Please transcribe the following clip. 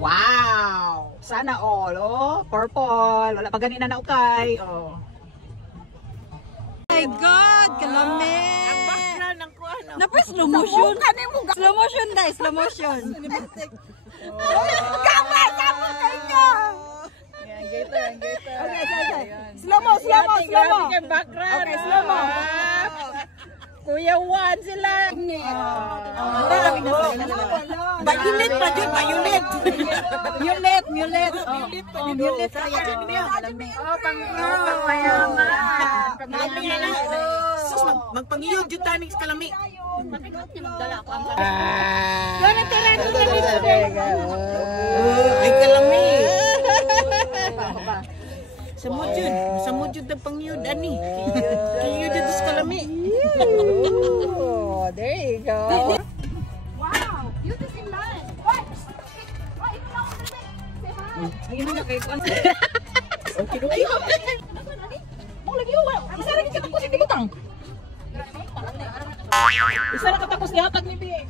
Wow! Sana all, oh. Purple. Wala pa ganina na ukay. Oh. My God! Kalami! Ang background ng kuha, no? Napay slow motion. Slow motion, guys. Slow motion. Kama! Kama kayo! Yan, gator, ang gator. Okay. Slow mo. Grabe yung background. Okay, slow mo. Kuya Juan sila. Violet pa dyan, violet. Mulet. Mulet. Pangmayaman. Sus, magpangiyod yung taning sa kalami. Ay, kalami. Sa mudjud ng pangyod, ani. Kayod dito sa kalami. There you go. Wow, beauty's in line. What? What? Ikaw na ako say hi. Ayun na kayo. Okay. Oh, lagi yun. Isa rin kita ko sa tibutang. Isa na katapos nihatag ni Bing.